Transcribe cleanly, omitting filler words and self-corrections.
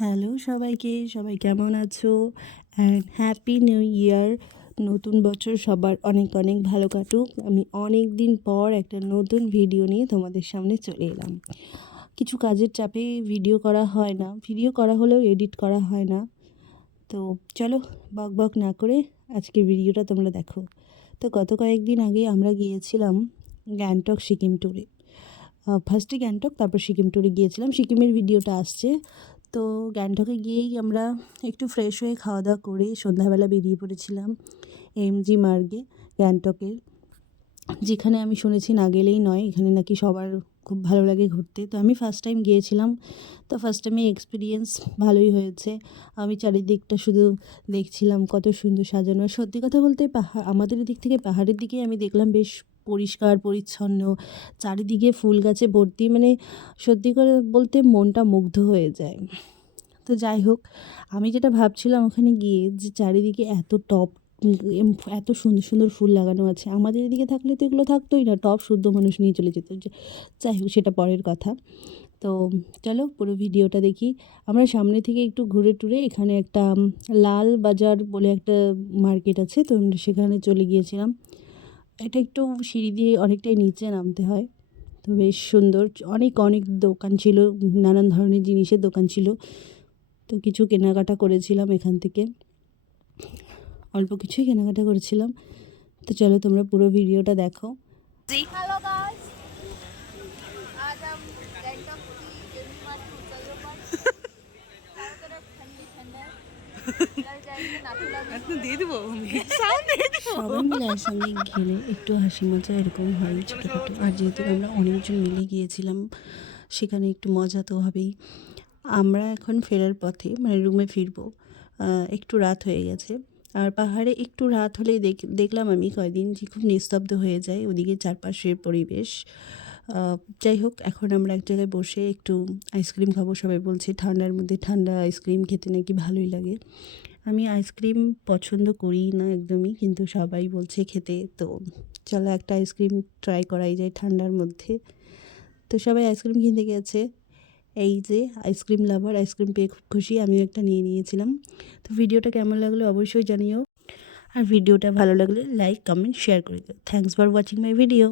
Hello সবাইকে, সবাই কেমন আছো? And happy new year. নতুন বছর সবার অনেক অনেক ভালো কাটুক। আমি অনেক দিন পর একটা নতুন ভিডিও নিয়ে তোমাদের সামনে চলে এলাম। কিছু কাজের চাপে ভিডিও করা হয় না, ভিডিও করা হলেও এডিট করা হয় না। তো চলো বক বক না করে আজকের ভিডিওটা তোমরা দেখো। তো গত কয়েকদিন আগে আমরা গিয়েছিলাম গ্যাংটক সিকিম ট্যুরে। ফার্স্টে গ্যাংটক, তারপর সিকিম ট্যুরে গিয়েছিলাম। সিকিমের ভিডিওটা আসছে। তো গ্যাংটকে গিয়েই আমরা একটু ফ্রেশ হয়ে খাওয়া দাওয়া করে সন্ধ্যাবেলা বেরিয়ে পড়েছিলাম এমজি মার্গে, গ্যাংটকের, যেখানে আমি শুনেছি না গেলেই নয়। এখানে নাকি সবার খুব ভালো লাগে ঘুরতে। তো আমি ফার্স্ট টাইম গিয়েছিলাম। তো ফার্স্ট টাইমে এক্সপিরিয়েন্স ভালোই হয়েছে। আমি চারিদিকটা শুধু দেখছিলাম কত সুন্দর সাজানো। সত্যি কথা বলতে আমাদের দিক থেকে পাহাড়ের দিকে আমি দেখলাম বেশ পরিষ্কার পরিচ্ছন্ন, চারিদিকে ফুল গাছে ভর্তি, মানে সত্যি করে বলতে মনটা মুগ্ধ হয়ে যায়। তো যাই হোক, আমি যেটা ভাবছিলাম ওখানে গিয়ে যে চারিদিকে এত টব, এত সুন্দর সুন্দর ফুল লাগানো আছে, আমাদের এদিকে থাকলে তো এগুলো থাকতোই না, টব শুদ্ধ মানুষ নিয়ে চলে যেত। যাই হোক, সেটা পরের কথা। তো চলো পুরো ভিডিওটা দেখি। আমরা সামনে থেকে একটু ঘুরে টুরে এখানে একটা লাল বাজার বলে একটা মার্কেট আছে, তো আমরা সেখানে চলে গিয়েছিলাম। এটা একটু সিঁড়ি দিয়ে অনেকটাই নিচে নামতে হয়। তো বেশ সুন্দর, অনেক অনেক দোকান ছিল, নানান ধরনের জিনিসের দোকান ছিল। তো কিছু কেনাকাটা করেছিলাম এখান থেকে, অল্প কিছুই কেনাকাটা করেছিলাম। তো চলো তোমরা পুরো ভিডিওটা দেখো। हेलो गाइस, आज हम गैंगटॉक की एमी मार्ट में चल रहे हैं। चारों तरफ ठंडी ठंडा है। लग जाएंगे नाथुला भी। সবাই মিলে একসঙ্গে গেলে একটু হাসি মজা এরকম হয় ছোটোখাটো। আর যেহেতু আমরা অনেকজন মিলে গিয়েছিলাম, সেখানে একটু মজা তো হবেই। আমরা এখন ফেরার পথে, মানে রুমে ফিরবো, একটু রাত হয়ে গেছে। আর পাহাড়ে একটু রাত হলেই দেখলাম আমি কয়দিন যে খুব নিস্তব্ধ হয়ে যায় ওদিকে চারপাশের পরিবেশ। যাই হোক, এখন আমরা এক জায়গায় বসে একটু আইসক্রিম খাবো। সবাই বলছে ঠান্ডার মধ্যে ঠান্ডা আইসক্রিম খেতে নাকি ভালোই লাগে। আমি আইসক্রিম পছন্দ করি না একদমই, কিন্তু সবাই বলছে খেতে, তো চলো একটা আইসক্রিম ট্রাই করাই যায় ঠান্ডার মধ্যে। তো সবাই আইসক্রিম কিনতে গেছে। এই যে আইসক্রিম লাভার, আইসক্রিম পেয়ে খুব খুশি, আমিও একটা নিয়ে নিয়েছিলাম। তো ভিডিওটা কেমন লাগলো অবশ্যই জানিও। আর ভিডিওটা ভালো লাগলে লাইক কমেন্ট শেয়ার করে দিও। Thanks for watching my video.